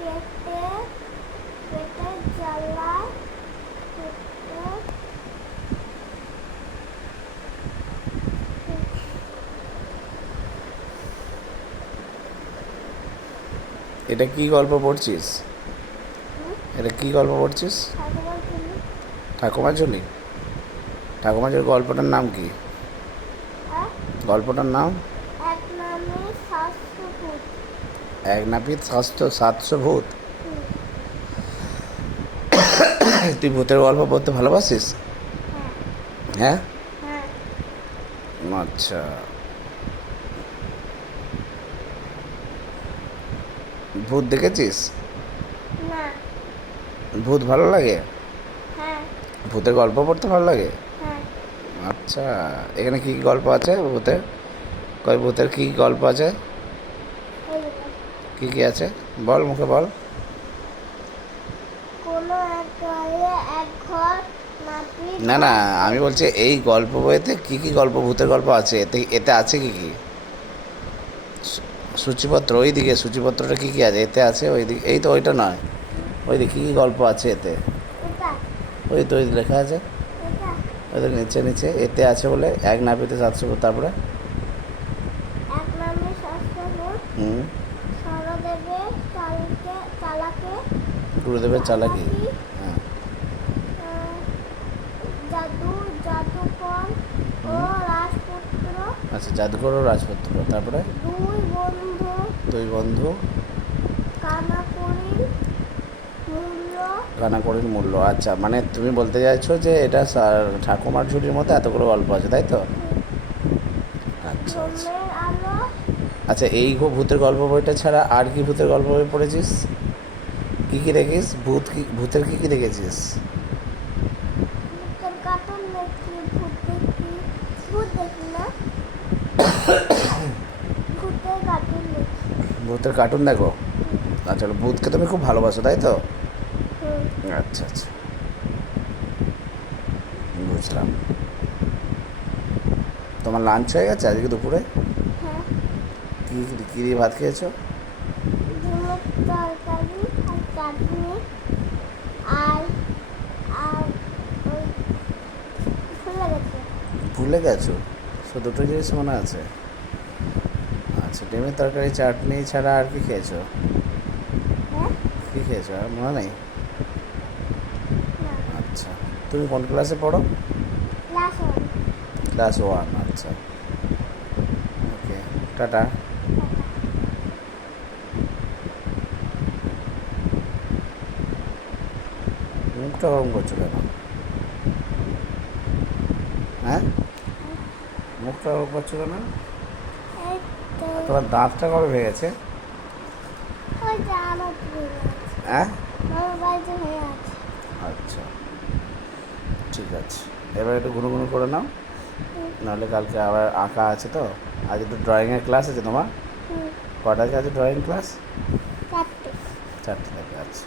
পেটে পেটের জ্বালায় পেটে এটা কি গল্প পড়ছিস? এটা কি গল্প পড়ছিস? ঠাকুমার ঝুলি। ঠাকুমার ঝুলি? ঠাকুমার ঝুলি গল্পটার নাম কি? আর গল্পটার নাম? এক নামে 700 ফুট। এক নাপিত 700 ভূত। হুম, তুই ভূতের গল্প পড়তে ভালোবাসিস? হ্যাঁ হ্যাঁ, হ্যাঁ। আচ্ছা। ভূত দেখেছিস? না। ভূত ভালো লাগে? হ্যাঁ ভূতের গল্প পড়তে ভালো লাগে? হ্যাঁ। আচ্ছা, এখানে কী কী গল্প আছে ভূতের? কয় ভূতের কী কী গল্প আছে? এই দেখো, কী কী আছে বল, মুখে বল। কোনো এক গায়ে এক ঘর নাপিত না না, বাস আমি করত। বলছি এই গল্প বইতে কী কী গল্প ভূতের গল্প আছে, এতে এতে আছে কী কী? সূচিপত্র ওই দিকে, সূচিপত্রটা কী কী আছে এতে আছে ওই দিকে? এই তো ওইটা নয়, ওই দিকে কী কী গল্প আছে এতে? এটা ওই তো ওই লেখা আছে, এটা ওই তো নিচে নিচে এতে আছে বলে এক নাপিতে 700 ভূত, তারপরে? এক নামে 700 ফুট। হুম, সরদেবে চালাকে গুরুদেবের চালাকি। চালাকি হ্যাঁ, আহ, জাদুকর ও রাজপুত্র আচ্ছা, জাদুকর ও রাজপুত্র, তারপরে? দুই বন্ধু দুই বন্ধু কানাকড়ির মূল্য। কানাকড়ির মূল্য। আচ্ছা, মানে তুমি বলতে চাইছো যে এটা ঠাকুমার ঝুলির মতো এতগুলো গল্প আছে, তাই তো? আচ্ছা আচ্ছা। ঘুমের আলো আচ্ছা, এই ভূতের গল্প বইটা ছাড়া আর কি ভূতের গল্প বই পড়েছিস? কী কী দেখিস ভূতের কী কী দেখেছিস? ভূতের কার্টুন দেখি। ভূত দেখি না, ভূতের কার্টুন দেখি। ভূতের কার্টুন দেখো? আচ্ছা, ভূতকে তুমি খুব ভালোবাসো, তাই তো? হুম, আচ্ছা আচ্ছা, বুঝলাম। তোমার লাঞ্চ হয়ে গেছে আজকে দুপুরে? হ্যাঁ। কী কী দিয়ে ভাত খেয়েছো? ডিমের তরকারি আর চাটনি আর আর ওই ভুলে গেছে। ভুলে গেছো? সে দুটো জিনিস মনে আছে? আচ্ছা, ডিমের তরকারি চাটনি ছাড়া আর কি খেয়েছো? হ্যাঁ। কী খেয়েছো আর মনে নেই? না। আচ্ছা, তুমি কোন ক্লাসে পড়ো? ক্লাস 1। ক্লাস 1, আচ্ছা। ওকে, টাটা। মুখটা গরম করছো কেন? হ্যাঁ, মুখটা গরম করছো কেন? এই তো আর তোমার দাঁতটা কবে ভেঙেছে? ওই যে আমার ভুলে আছে। হ্যাঁ, আমার বাড়িতে হয়ে আছে। আচ্ছা, ঠিক আছে। এবার একটু গুনগুনো করে নাও, হুম, নাহলে কালকে আবার আঁকা আছে তো। আজ একটু ড্রয়িংয়ের ক্লাস আছে তোমার? হুম, কটাকে আছে ড্রয়িং ক্লাস? 4টে। 4টে থেকে, আচ্ছা।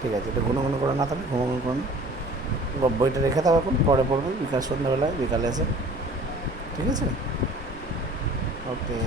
ঠিক আছে, একটু গুনগুনো করে না, তাহলে ঘুমগুনো করে না। বইটা রেখে দাও, এখন পরে পড়বে সন্ধ্যাবেলায় বিকালে এসে। ঠিক আছে, ওকে।